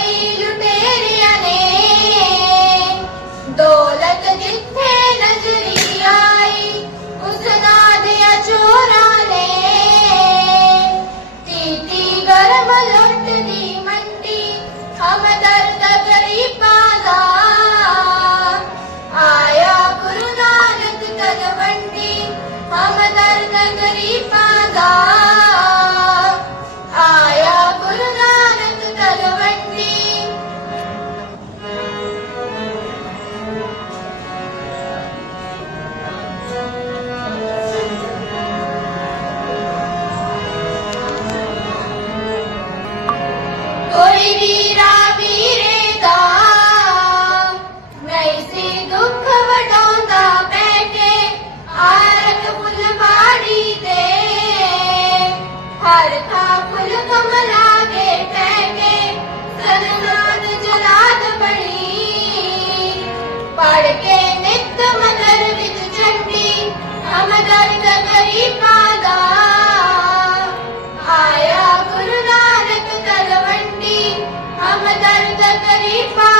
Hallelujah. Bye.